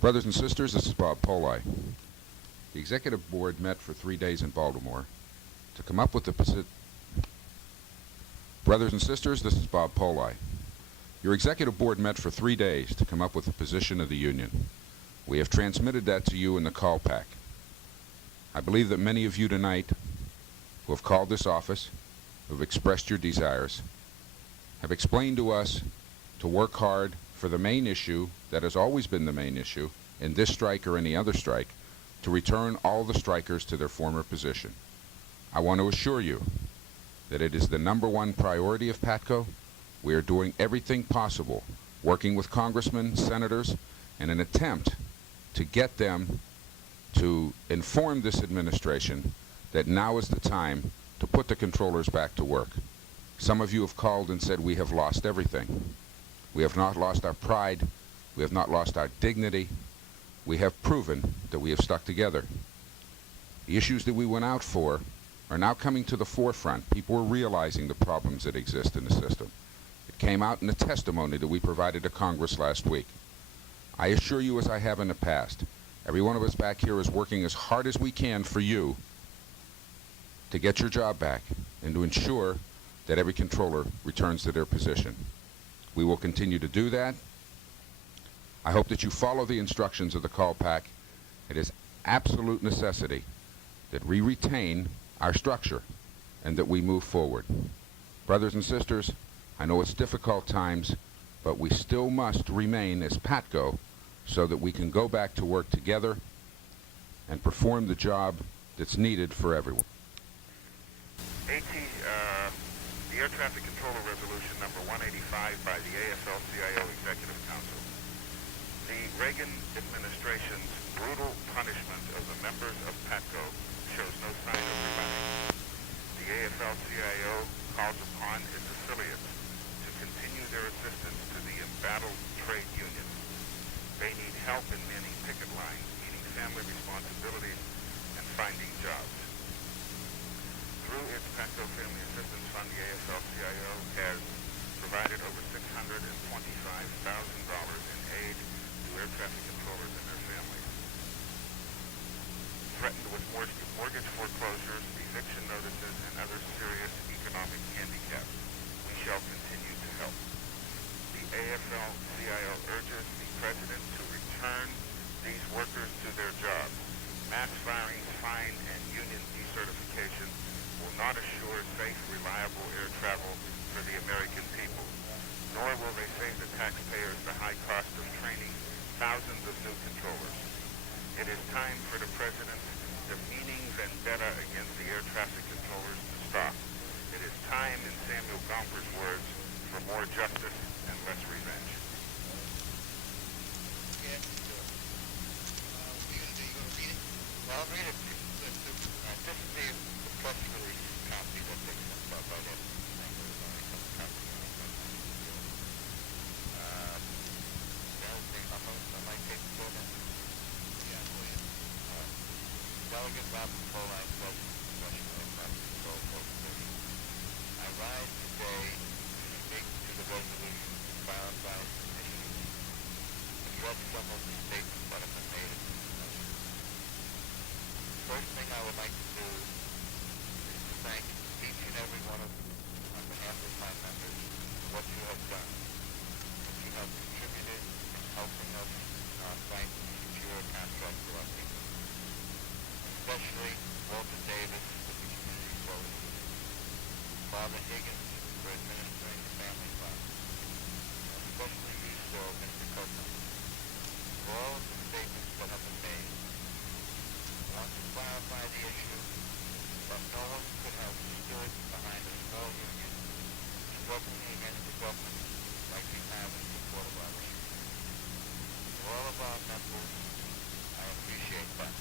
Brothers and sisters, this is Bob Poli. The Executive Board met for 3 days in Baltimore to come up with the Brothers and sisters, this is Bob Poli. Your Executive Board met for 3 days to come up with the position of the union. We have transmitted that to you in the call pack. I believe that many of you tonight who have called this office, who have expressed your desires, have explained to us to work hard for the main issue that has always been the main issue in this strike or any other strike, to return all the strikers to their former position. I want to assure you that it is the #1 priority of PATCO. We are doing everything possible, working with congressmen, senators, in an attempt to get them to inform this administration that now is the time to put the controllers back to work. Some of you have called and said we have lost everything. We have not lost our pride. We have not lost our dignity. We have proven that we have stuck together. The issues that we went out for are now coming to the forefront. People are realizing the problems that exist in the system. It came out in the testimony that we provided to Congress last week. I assure you, as I have in the past, every one of us back here is working as hard as we can for you to get your job back and to ensure that every controller returns to their position. We will continue to do that. I hope that you follow the instructions of the call pack. It is absolute necessity that we retain our structure and that we move forward. Brothers and sisters, I know it's difficult times, but we still must remain as PATCO so that we can go back to work together and perform the job that's needed for everyone. The Air Traffic Controller Resolution number 185 by the AFL-CIO Executive Council. The Reagan administration's brutal punishment of the members of PATCO shows no sign of relenting. The AFL-CIO calls upon its affiliates to continue their assistance to the embattled trade unions. They need help in manning picket lines, meeting family responsibilities, and finding jobs. Through its PATCO Family Assistance Fund, the AFL-CIO has provided over $625,000 in aid to air traffic controllers and their families. Threatened with mortgage foreclosures, eviction notices, and other serious economic handicaps, we shall continue to help. The AFL-CIO urges the President to return these workers to their jobs. Mass firings, fine, and union decertification will not assure safe, reliable air travel for the American people, nor will they save the taxpayers the high cost of training thousands of new controllers. It is time for the President's demeaning vendetta against the air traffic controllers to stop. It is time, in Samuel Gomper's words, for more justice and less revenge. Yeah, what are you going to do? You going to read it? Well, I'll read it. This is the press release copy that they sent out by that. There's only some copies on it. The other thing, I might take the floor now. Yeah, go ahead. Delegate Robert Poline, President of the Professional Air Traffic Control Corporation. I rise today to speak to the resolution filed by the commission, address some of the statements that have been made in this discussion. First thing I would like to do is to thank each and every one of you on behalf of my members for what you have done, what you have contributed in helping us in our fight to secure a contract for our people. Especially Walter Davis with the community services, Father Higgins for administering the family fund, and especially you, sir, Mr. Copeland, for all of the statements that have been made. I want to clarify the issue that no one could have stood behind a small union struggling against the government like we have in support of our issue. To all of our members, I appreciate that.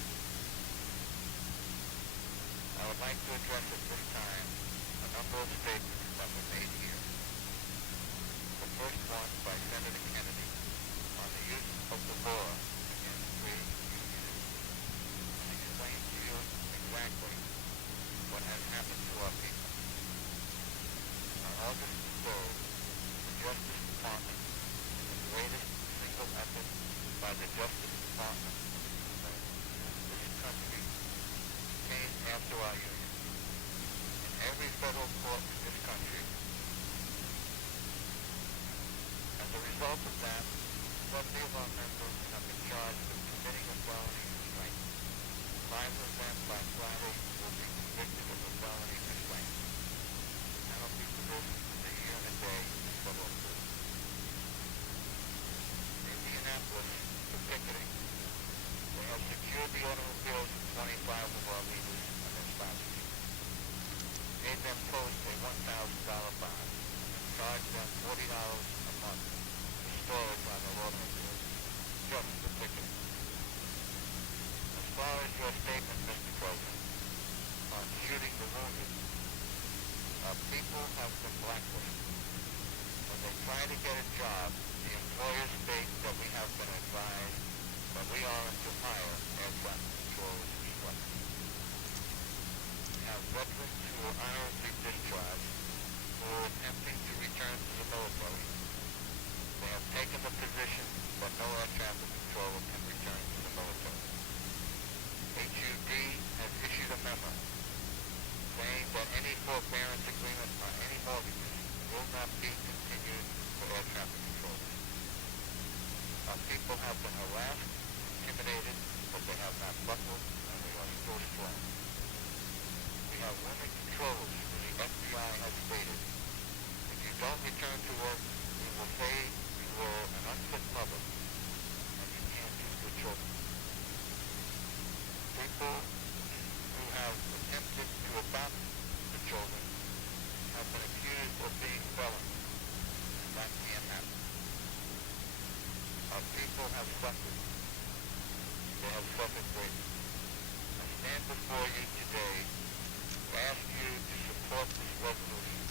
I would like to address at this time a number of statements that were made here. The first one by Senator Kennedy on the use of the law against trade unions, and explain to you exactly what has happened to our people. On August 3rd, the Justice Department, in the greatest single effort by the Justice department, okay, in this country came after our union. In every federal court in this country, as a result of that, 70 of our members have been charged with committing a felony restraint. 5 of them by Friday will be convicted of a felony restraint. Penalty for this is a year and a day in federal court. In Indianapolis, for picketing, they have secured the automobiles of 25 of our leaders and their sponsors. Made them post a $1,000 bond and charged them $40 a month for storage on their automobiles, just for picketing. As far as your statement, Mr. President, on shooting the wounded, people have been blacklisted. When they try to get a job, the employers state that we have been advised that we aren't to hire air traffic controllers instructors. We have veterans who were honorably discharged who are attempting to return to the military. They have taken the position that no air traffic controller can return to the military. HUD has issued a memo saying that any forbearance agreement on any mortgages will not be continued for air traffic controllers. Our people have been harassed, intimidated, but they have not buckled, and we are still strong. We have women controllers who the FBI has stated, if you don't return to work, we will say you were an unfit mother, and you can't use your children. People who have attempted to adopt the children have been accused of being felons. That can't happen. Our people have suffered. They have suffered greatly. I stand before you today to ask you to support this resolution.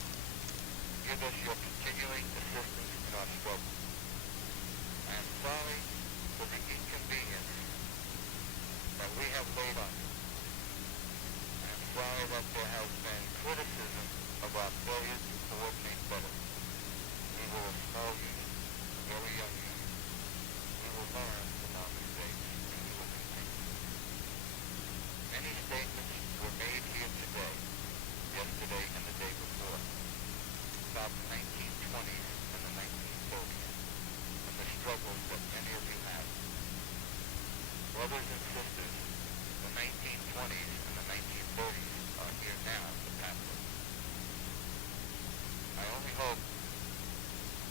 Give us your continuing assistance in our struggle. I am sorry for the inconvenience that we have laid on you. I am sorry that there has been criticism of our failure to coordinate better. We were a small unit, a very young unit. We will learn from our mistakes, and we will continue. Many statements were made here today, yesterday and the day before, about the 1920s and the 1930s, and the struggles that many of you had. Brothers and sisters, the 1920s and the 1930s are here now to pass us. I only hope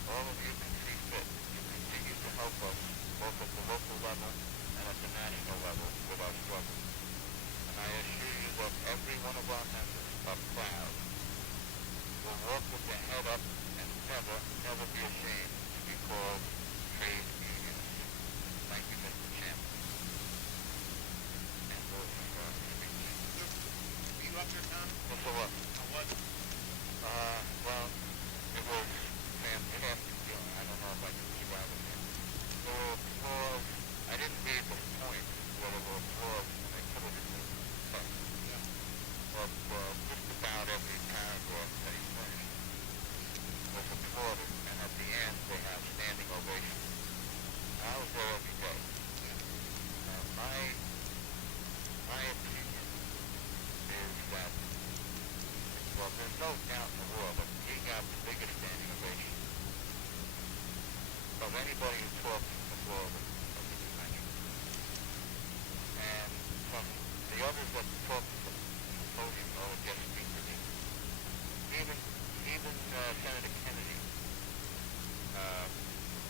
all of you can see fit to continue to help us both at the local level and at the national level with our struggle. And I assure you that every one of our members are proud, will work with their head up, and never be ashamed to be called trade unionists. Thank you, Mr. Chairman. And those speech. Were you up there, Tom? Yes, I was. How was it? Well, it was fantastic. I don't know if I can describe it. There were applause. I didn't read the point where there were applause when they put it in the text. Yeah. But just about every paragraph that he finished was applauded, and at the end they have standing ovation. I was there every day. Yeah. And my opinion is that, well, there's no doubt in the world that he got the biggest standing ovation of anybody who talked from the floor of the convention. And from the others that talked from the podium or guest speakers, even Senator Kennedy,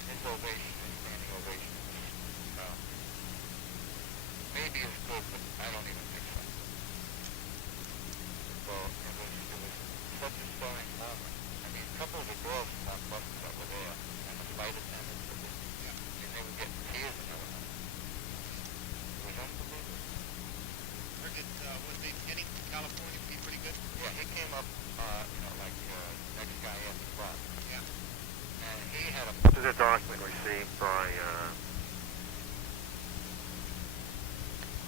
his ovation, his standing ovation, maybe is good, but I don't even think so. So it was such a stirring moment. I mean, a couple of the girls from our buses that were there, and the flight attendants, and they were getting tears in their eyes. It was unbelievable. Heard it, was the beginning in California be pretty good? Yeah, he came up, like next guy after Clark. Yeah. And he had a... This is endorsement received by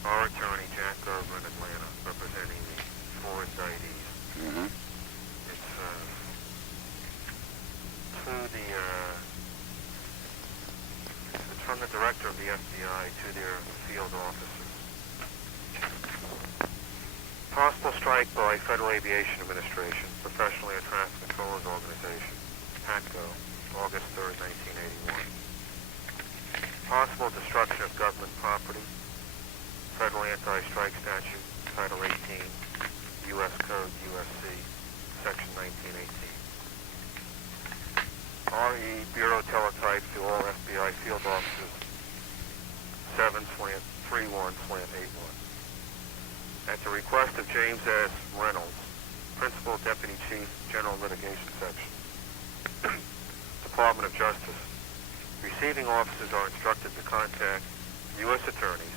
our attorney, Jack Gerber in Atlanta, representing the 4 indictees. Mm-hmm. It's to the from the Director of the FBI to their field officers. Possible strike by Federal Aviation Administration, Professional Air Traffic Controllers Organization, PATCO, August 3rd, 1981. Possible destruction of government property, Federal Anti-Strike Statute, Title 18, U.S. Code, USC, Section 1918. RE Bureau Teletype to all FBI field officers, 7/31/81. At the request of James S. Reynolds, Principal Deputy Chief, General Litigation Section, Department of Justice, receiving officers are instructed to contact U.S. attorneys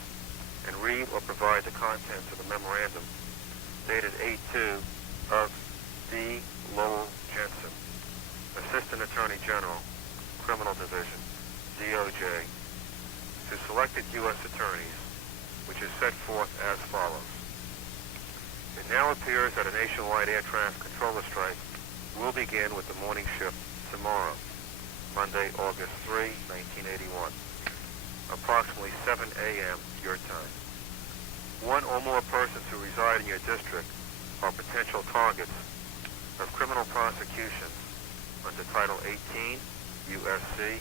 and read or provide the contents of the memorandum dated 8/2 of D. Lowell Jensen, Assistant Attorney General, Criminal Division, DOJ, to selected U.S. attorneys, which is set forth as follows. It now appears that a nationwide air traffic controller strike will begin with the morning shift tomorrow, Monday, August 3, 1981, approximately 7 a.m. your time. One or more persons who reside in your district are potential targets of criminal prosecution under Title 18, USC,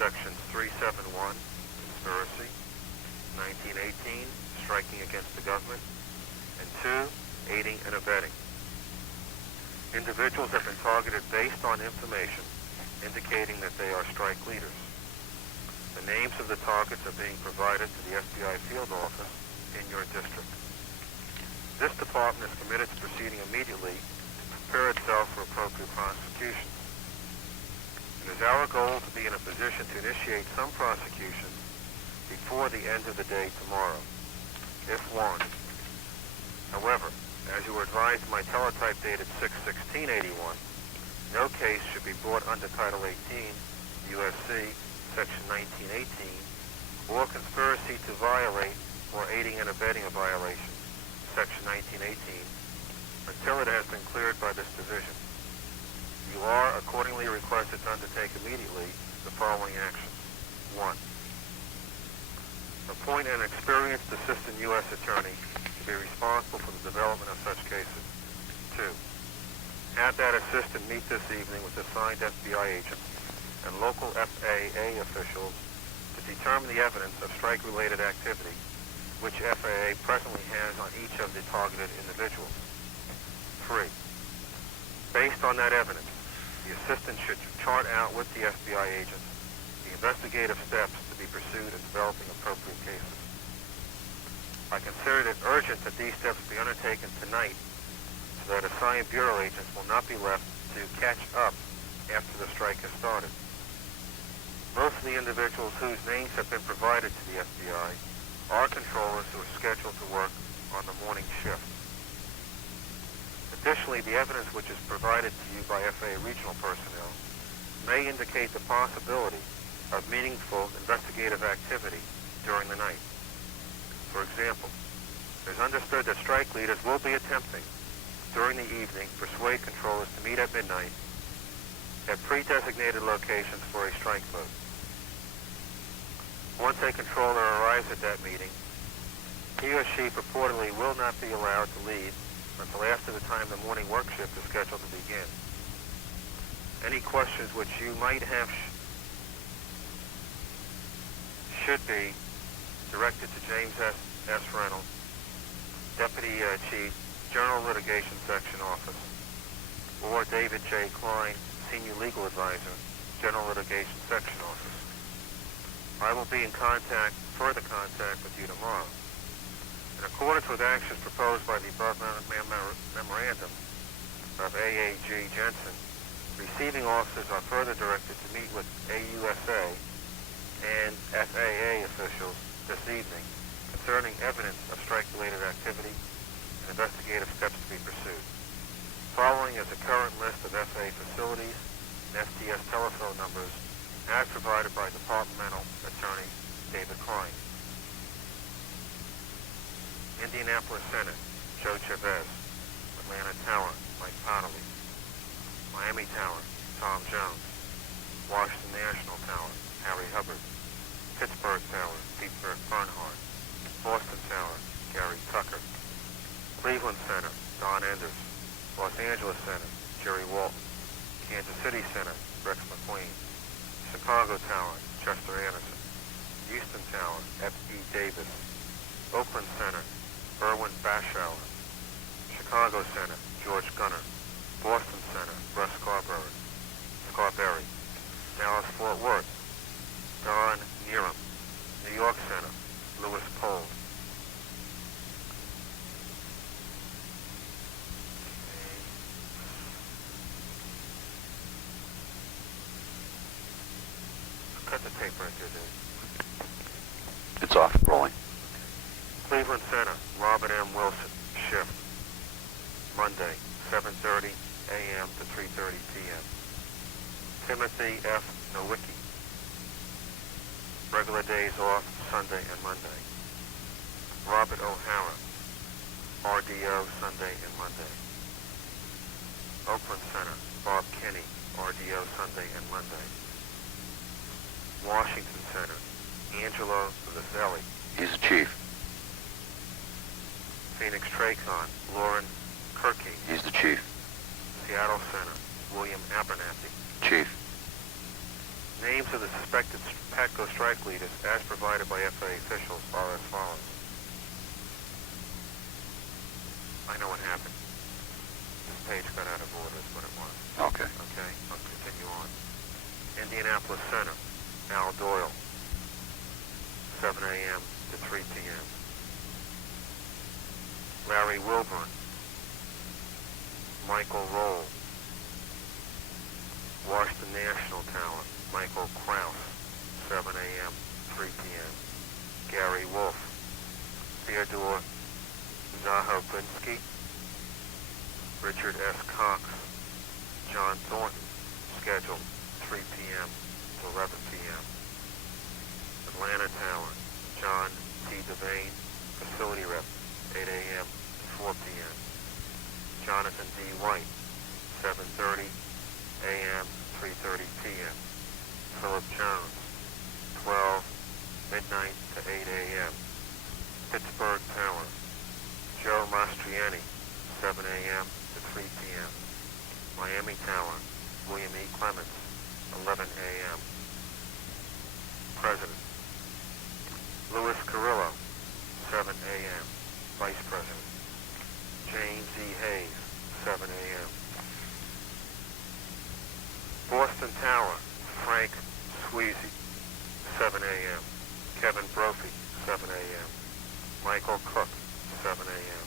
Sections 371, conspiracy, 1918, striking against the government, and 2, aiding and abetting. Individuals have been targeted based on information indicating that they are strike leaders. The names of the targets are being provided to the FBI field office in your district. This department is committed to proceeding immediately to prepare itself for appropriate prosecution. It is our goal to be in a position to initiate some prosecution before the end of the day tomorrow, if warranted. However, as you were advised in my teletype dated 6/16/81, no case should be brought under Title 18, USC, Section 1918, or conspiracy to violate or aiding and abetting a violation, Section 1918, until it has been cleared by this division. You are accordingly requested to undertake immediately the following actions. 1. Appoint an experienced assistant U.S. attorney to be responsible for the development of such cases. 2. Have that assistant meet this evening with assigned FBI agents and local FAA officials to determine the evidence of strike-related activity which FAA presently has on each of the targeted individuals. 3. Based on that evidence, the assistant should chart out with the FBI agents the investigative steps to be pursued in developing appropriate cases. I consider it urgent that these steps be undertaken tonight so that assigned bureau agents will not be left to catch up after the strike has started. Most of the individuals whose names have been provided to the FBI are controllers who are scheduled to work on the morning shift. Additionally, the evidence which is provided to you by FAA regional personnel may indicate the possibility of meaningful investigative activity during the night. For example, it is understood that strike leaders will be attempting, during the evening, to persuade controllers to meet at midnight at pre-designated locations for a strike vote. Once a controller arrives at that meeting, he or she purportedly will not be allowed to leave until after the time the morning work shift is scheduled to begin. Any questions which you might have should be directed to James S. Reynolds, Deputy Chief, General Litigation Section Office, or David J. Klein, Senior Legal Advisor, General Litigation Section Office. I will be in further contact with you tomorrow. In accordance with actions proposed by the above memorandum of AAG Jensen, receiving officers are further directed to meet with AUSA and FAA officials this evening concerning evidence of strike-related activity and investigative steps to be pursued. Following is a current list of FAA facilities and FTS telephone numbers as provided by Departmental Attorney David Klein. Indianapolis Senate, Joe Chavez. Atlanta Tower, Mike Connolly. Miami Tower, Tom Jones. Washington National Tower, Harry Hubbard. Pittsburgh Tower, Peter Bernhardt. Boston Tower, Gary Tucker. Cleveland Center, Don Enders. Los Angeles Center, Jerry Walton. Kansas City Center, Rex McQueen. Chicago Tower, Chester Anderson. Houston Tower, F.E. Davis. Oakland Center, Erwin Bashauer. Chicago Center, George Gunner. Boston Center, Russ Scarberry. Dallas Fort Worth, Don Neerum. New York Center, Louis Pold. Cut the tape right there, Dave. It's off, rolling. Cleveland Center, Robert M. Wilson, shift. Monday, 7:30 a.m. to 3:30 p.m. Timothy F. Nowicki. Regular days off, Sunday and Monday. Robert O'Hara, RDO, Sunday and Monday. Oakland Center, Bob Kinney, RDO, Sunday and Monday. Washington Center, Angelo Lizelli. He's the chief. Phoenix Tracon, Lauren Kirky. He's the chief. Seattle Center, William Abernathy. Chief. Names of the suspected PATCO strike leaders as provided by FAA officials are as follows. I know what happened. This page got out of order is what it was. Okay. Okay, I'll continue on. Indianapolis Center, Al Doyle, 7 a.m. to 3 p.m. Larry Wilburn, Michael Roll. Washington National Tower, Michael Kraus, 7 a.m., 3 p.m. Gary Wolf. Theodore Zahobinsky. Richard S. Cox. John Thornton, scheduled 3 p.m. to 11 p.m. Atlanta Tower, John T. Devane, facility rep, 8 a.m. to 4 p.m. Jonathan D. White, 7:30 a.m., 3:30 p.m. Philip Jones, 12 midnight to 8 a.m. Pittsburgh Tower, Joe Mastriani, 7 a.m. to 3 p.m. Miami Tower, William E. Clements, 11 a.m. President. Louis Carrillo, 7 a.m. Vice President. James E. Hayes, 7 a.m. Boston Tower, Frank Sweezy, 7 a.m. Kevin Brophy, 7 a.m. Michael Cook, 7 a.m.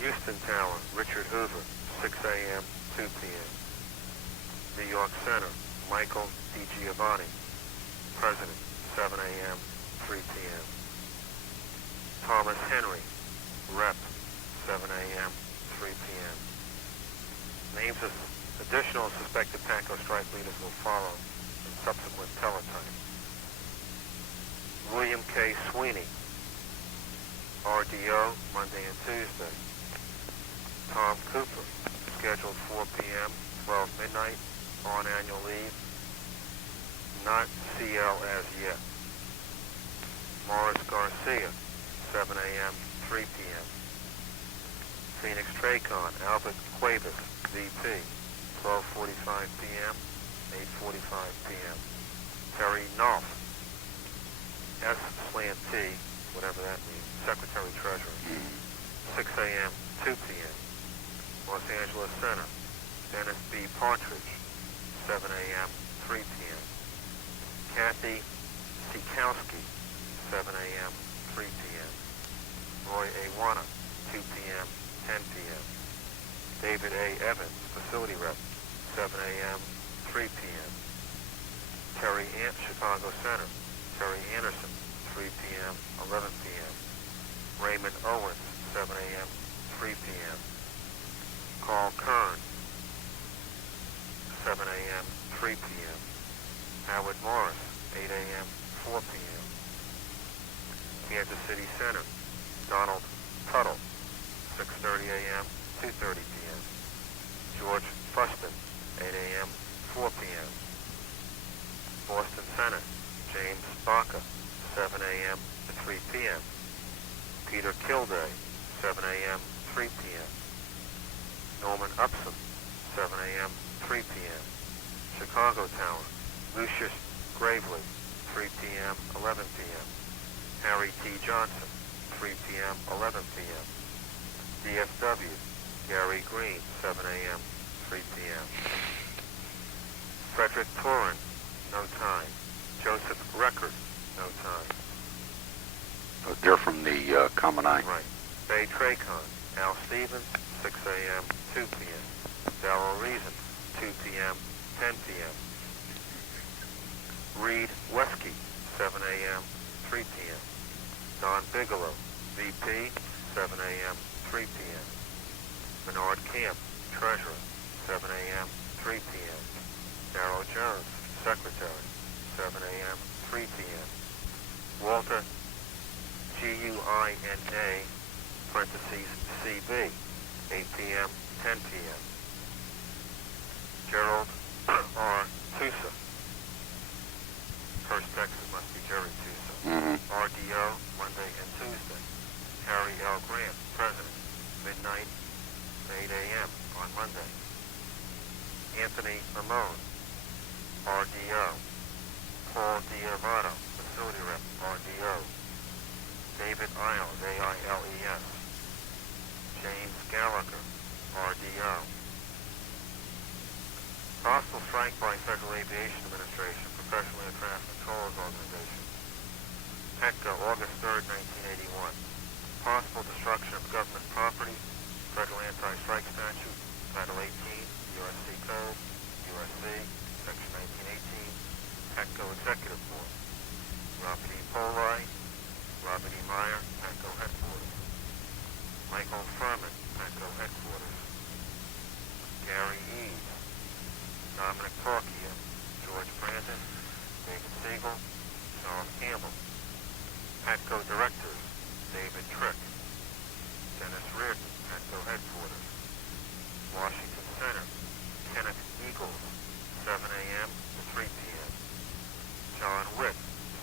Houston Tower, Richard Hoover, 6 a.m., 2 p.m. New York Center, Michael DiGiovanni, President, 7 a.m., 3 p.m. Thomas Henry, Rep, 7 a.m., 3 p.m. Names of additional suspected PATCO strike leaders will follow in subsequent teletype. William K. Sweeney, RDO, Monday and Tuesday. Tom Cooper, scheduled 4 p.m., 12 midnight, on annual leave, not CL as yet. Morris Garcia, 7 a.m., 3 p.m. Phoenix Tracon, Albert Cuevas, VP, 12:45 p.m., 8:45 p.m. Terry Knopf, S/T, whatever that means, Secretary Treasurer, 6 a.m., 2 p.m. Los Angeles Center, Dennis B. Partridge, 7 a.m., 3 p.m. Kathy Sikowski, 7 a.m., 3 p.m. Roy A. Wanna, 2 p.m., 10 p.m. David A. Evans, Facility Rep, 7 a.m., 3 p.m. Terry Ant, Chicago Center, Terry Anderson, 3 p.m., 11 p.m. Raymond Owens, 7 a.m., 3 p.m. Carl Kern, 7 a.m., 3 p.m. Howard Morris, 8 a.m., 4 p.m. Kansas City Center, Donald Tuttle, 6:30 a.m., 2:30 p.m. George Fuston, 8 a.m., 4 p.m. Boston Center, James Baca, 7 a.m. to 3 p.m. Peter Kilday, 7 a.m. 3 p.m. Norman Upson, 7 a.m. 3 p.m. Chicago Tower, Lucius Gravely, 3 p.m. 11 p.m. Harry T. Johnson, 3 p.m. 11 p.m. DFW, Gary Green, 7 a.m. 3 p.m. Frederick Turin, no time. Joseph Record, no time. They're from the Common Eye. Right. Bay Tracon, Al Stevens, 6 a.m. 2 p.m. Darrell Reason, 2 p.m. 10 p.m. Reed Wesky, 7 a.m. 3 p.m. Don Bigelow, VP, 7 a.m. 3 p.m. Bernard Camp, Treasurer, 7 a.m. 3 p.m. Darrell Jones, Secretary, 7 a.m. 3 p.m. Walter Guina, parentheses CB, 8 p.m. 10 p.m. Gerald R. Tusa. First Texas must be Jerry Tusa. RDO, Monday and Tuesday. Harry L. Grant, President, midnight, 8 a.m. on Monday. Anthony Ramone, RDO. Paul Diavato, Facility Rep, RDO. David Isles, AILES. James Gallagher, RDO. Hostile strike by Federal Aviation Administration, Professional Air Traffic Controllers Organization. PECA, August 3rd, 1981. Possible destruction of government property, Federal Anti-Strike Statute, Title 18, USC Code, USC, Section 1918, PECO Executive Board. Robert E. Poli, Robert E. Meyer, PECO Headquarters. Michael Furman, PECO Headquarters. Gary Eads, Dominic Torquia, George Brandon, David Siegel, Charles Campbell. PECO Directors, David Trick. Dennis Reardon, PECO Headquarters. Washington Center, Kenneth Eagles, 7 a.m. to 3 p.m. John Witt,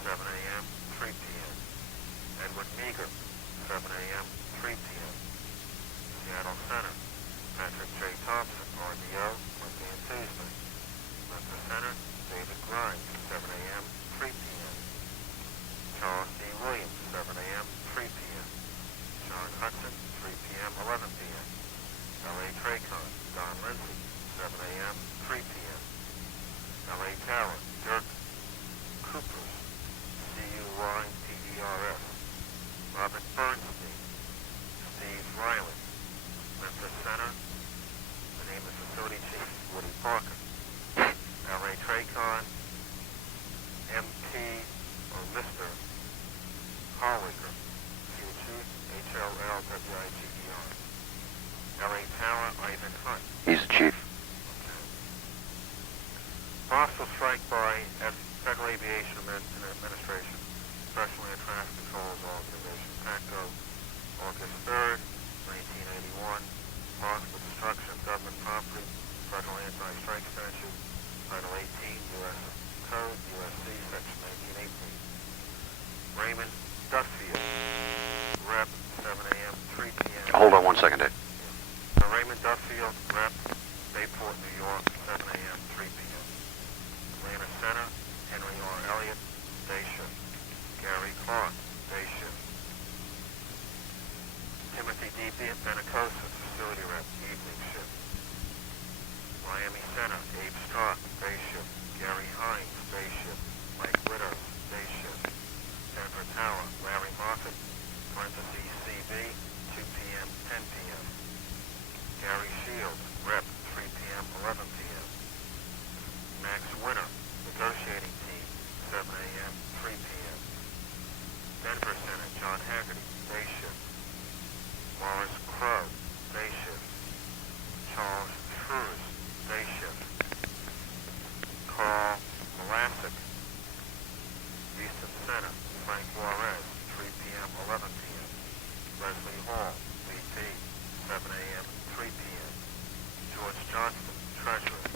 7 a.m. 3 p.m. Edward Meager, 7 a.m. 3 p.m. Seattle Center, Patrick J. Thompson, RDO, Monday and Tuesday. Memphis Center, David Grimes, 7 a.m. 3 p.m. Charles D. Williams, 7 a.m. 3 p.m. John Hudson, 3 p.m. 11 p.m. L.A. Tracon, Don Lindsay, 7 a.m. 3 p.m. L.A. Tower, Dirk Coopers, CUYPERS. Robert Bernstein, Steve Riley. Memphis Center, the name is Facility Chief Woody Parker. L.A. Tracon, MP or Mr. Holliger, Field Chief, HLLWIGER. L.A. Tower, Ivan Hunt. He's the chief. Okay. Hostile strike by Federal Aviation Administration, Professional Air Traffic Controllers Organization, PACO, August 3rd, 1981. Possible destruction of government property, Federal Anti-Strike Statute, Title 18, U.S. Code, USC, Section 1918. Raymond Duffield, Rep, 7 a.m., 3 p.m. Hold on 1 second, Dave. Raymond Duffield, Rep, Bayport, New York, 7 a.m., 3 p.m. Atlanta Center, Henry R. Elliott, day shift. Gary Clark, day shift. Timothy D. Benacosa, Facility Rep, evening shift. Miami Center, Abe Stark, day shift. Gary Hines, day shift. Mike Widows, day shift. Denver Tower, Larry Moffett, parentheses CB, 2 p.m., 10 p.m. Gary Shields, Rep, 3 p.m., 11 p.m. Max Winter, negotiating team, 7 a.m., 3 p.m. Denver Center, John Haggerty, day shift. Morris Crow, day shift. Charles Schurz, day shift. Carl Malasic, Easton Center, Frank Juarez, 3 p.m., 11 p.m. Leslie Hall, VP, 7 a.m., 3 p.m. George Johnston, Treasurer,